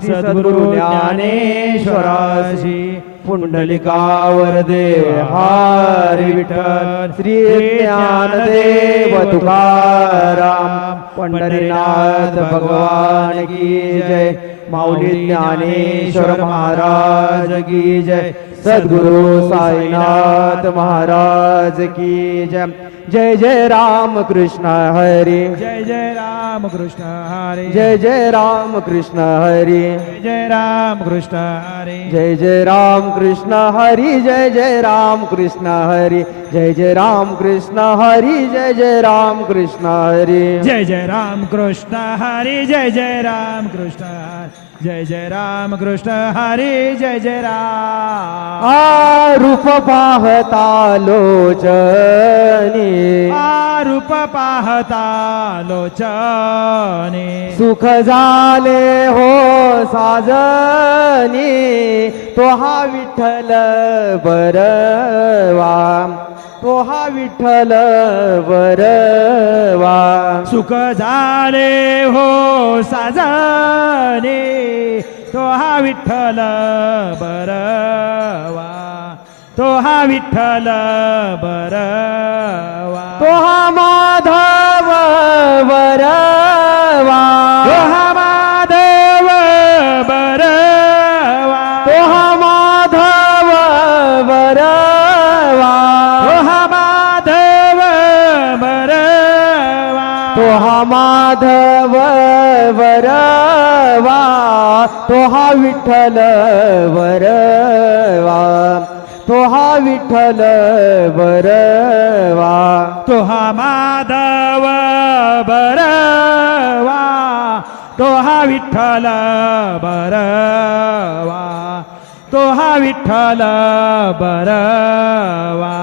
श्री सद्गुरु ज्ञानेश्वराशी पुंडलिकावर देव हारी विठ्ठल श्री ज्ञानदेव तुकाराम पंढरीनाथ भगवान की जय। माऊली ज्ञानेश्वर महाराज की जय। सद्गुरु साईनाथ महाराज की जय जय जय राम कृष्ण हरी जय जय राम कृष्ण हरि जय जय राम कृष्ण हरी जय जय राम कृष्ण हरि जय जय राम कृष्ण हरि जय जय राम कृष्ण हरि जय जय राम कृष्ण हरि जय जय राम कृष्ण हरि जय जय राम कृष्ण हरि जय जय राम कृष्ण हरे जय जय राम कृष्ण हरे जय जय राम। आ रूप पाहता लोचनी आरूप पाहता लोचने सुख झाले हो साजनी तो हा विठ्ठल बरवा। तो हा विठ्ठल बरवा सुख झाले हो साजने तो हा विठ्ठल बरवा तो हा विठ्ठल बरवा तो हा वरवा तो हा विठ्ठल वरवा तो हा विठ्ठल बरवा तो हा माधव बरवा तो हा विठ्ठल बरवा तो हा विठ्ठल बरवा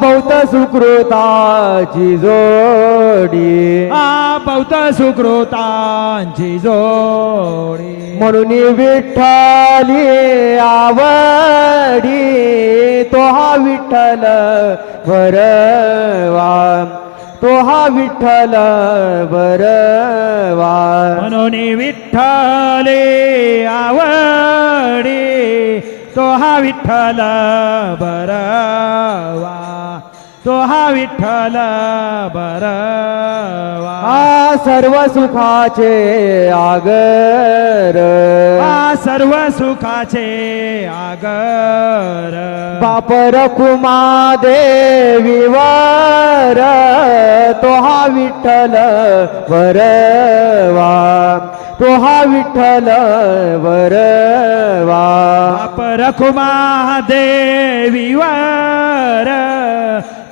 बहुत सुकृताची जोडी. आ बहुत सुकृतांची जोडी. म्हणून विठ्ठली आवडी तो हा विठ्ठल बरवा तो हा विठ्ठल बरवा म्हणून विठ्ठले आवडी तो हा विठ्ठल बरवा तो हा विठ्ठल बरवा हा सर्व सुखाचे आगर. हा सर्व सुखाचे आगर. बाप रखुमा देवीवर तो हा विठ्ठल वरवा तो हा विठ्ठल वरवा बाप रखुमा देवीवर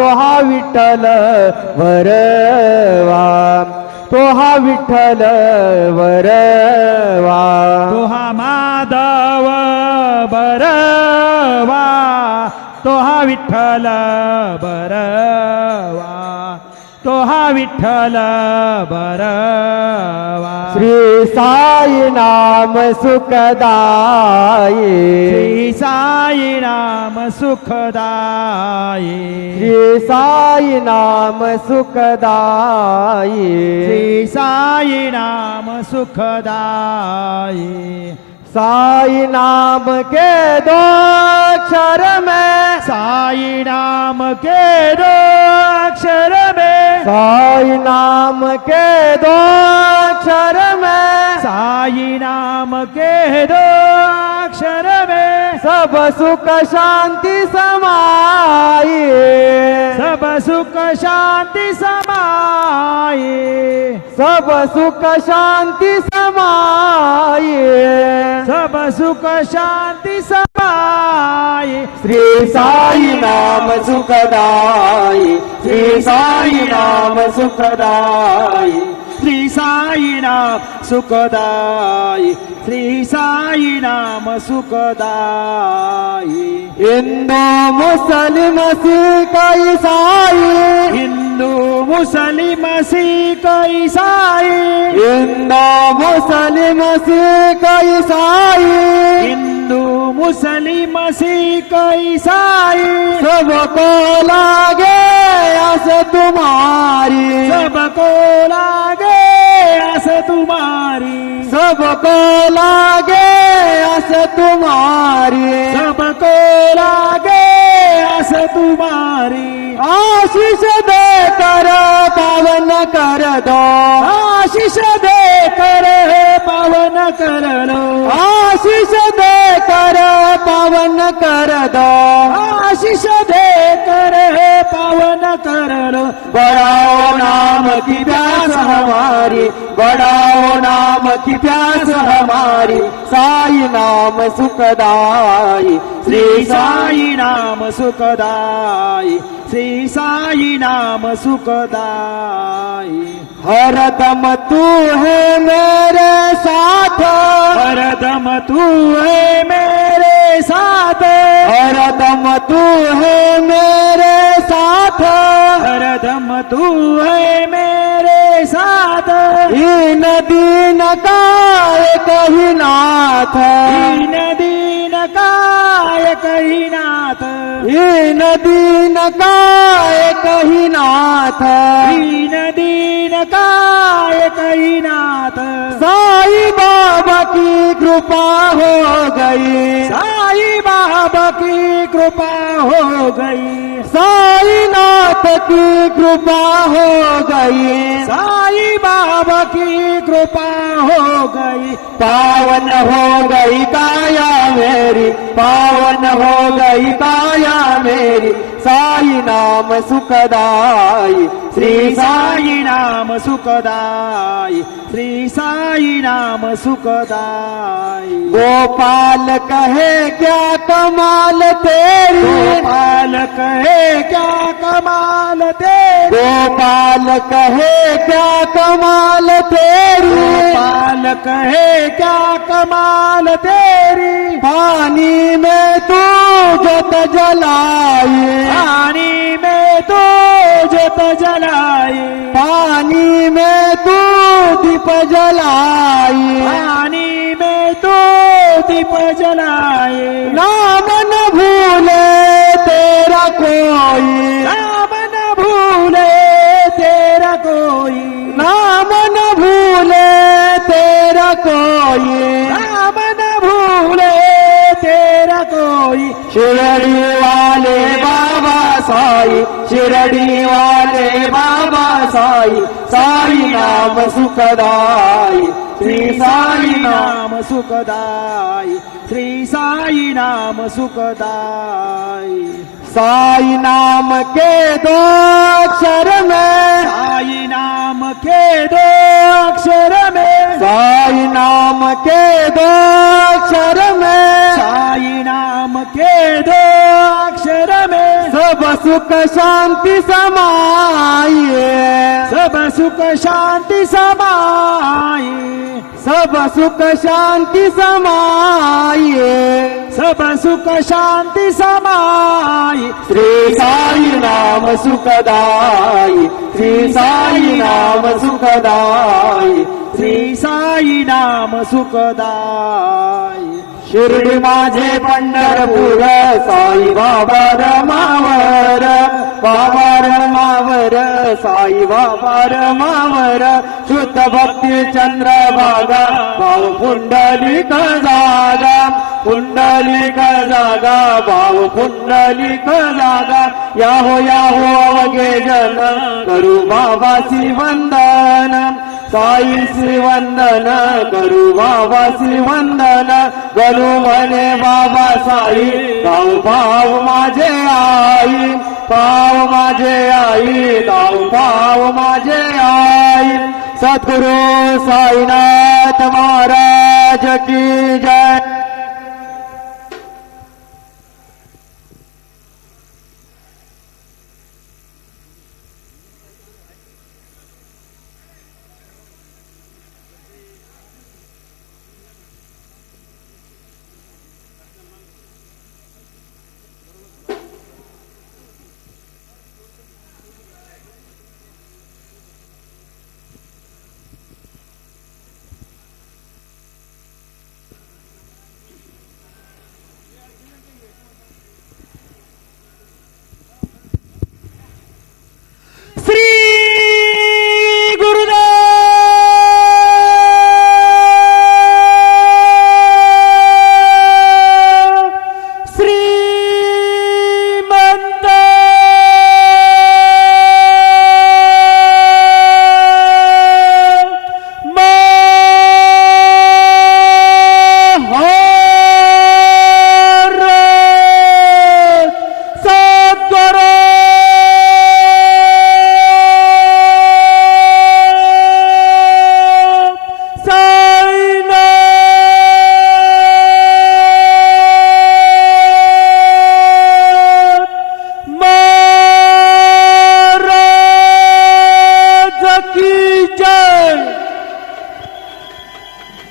तो हा विठ्ठल वरवा. तो हा विठ्ठल वरवा. तो हा माधव बरवा तो हा विठ्ठल बरवा तो हा विठ्ठल बरवा श्री साई नाम सुखदाई श्री साई नाम सुखदाई श्री साई नाम सुखदाई श्री साई नाम सुखदाई साई नाम के दो अक्षर में। साई नाम के दो अक्षर में। साई नाम के दो अक्षर में। साई नाम के दो सब सुख शांति समाई सब सुख शांति समाये। सब सुख शांति समाई सब सुख शांति समाये। श्री साई नाम सुखदाई। श्री साई नाम सुखदाई। श्री साई नाम सुखदाई श्री साई नाम सुखदाई हिंदू मुस्लिम सिख ईसाई हिंदू मुस्लिम सिख ईसाई हिंदू मुस्लिम सिख ईसाई हिंदू मुस्लिम सिख ईसाई सबको लागे आस तुम्हारी सबको लागे आस तुम्हारी। सबको लागे आस तुम्हारी। सबको लागे आस तुम्हारी। आशीष दे कर पावन कर दो। आशीष दे कर पावन कर लो। आशीष दे कर पावन कर दो। आशीष दे कर पावन लो बढ़ाओ नाम की प्यास हमारी बढ़ाओ नाम की प्यास हमारी साई नाम सुखदाई श्री साई नाम सुखदाई श्री साई नाम सुखदाई। हरदम तू है मेरे साथ। हरदम तू है मेरे साथ। हरदम तू है मेरे साथ हरदम तू है मेरे साथ। इन दीन का एक ही नाथ। दीन दीन काय कही नाथ। इन दीन का एक ही नाथ। दीन दीन काय कही नाथ। साई बाबा की कृपा हो गई। साई बाबा की कृपा हो गई। साई नाथ की कृपा हो गई। साई बाबा की कृपा हो गई। पावन हो गई काया मेरी पावन हो गई काया मेरी साई नाम सुखदाई। श्री साई नाम सुखदाई। श्री साई नाम सुखदाई। गोपाल कहे, क्या कमाल तेरी? गोपाल कहे, क्या कमाल तेरी? गोपाल कहे क्या कमाल तेरी? गोपाल कहे क्या कमाल तेरी? पानी में तू जत जलाई पानी में तू जत जलाई पानी में तू दीप जलाई पानी में तू दीप जलाए। नाम न भूले तेरा कोई। शिरडी वाले बाबा साई शिरडी वाले बाबा साई साई नाम सुखदाई। श्री साई नाम सुखदाई श्री साई नाम सुखदाई। साई नाम के दो अक्षर में। साई नाम के दो अक्षर में। साई नाम के दो अक्षर दो अक्षर में सब सुख शांति समाइए सब सुख शांति समाई सब सुख शांति समाइए सब सुख शांति समाई श्री साई नाम सुखदाई श्री साई नाम सुखदाई श्री साई नाम सुखदाई शिर्डी माझे पंढरपूर साई बाबा रमावर बाबा रमावर साई बाबा रमावर शुद्ध भक्ती चंद्रभागा भाऊ पुंडलिक जागा. पुंडलिक जागा भाऊ पुंडलिक जागा. याहो याहो अवघे जन करू बाबासी वंदन साईसी वंदन करू बाबासी वंदन करू म्हणे बाबा साई. गाऊ भाव माझे आई पाव माझे आई गाव पाव माझे आई. सद्गुरु साईनाथ महाराज की जय.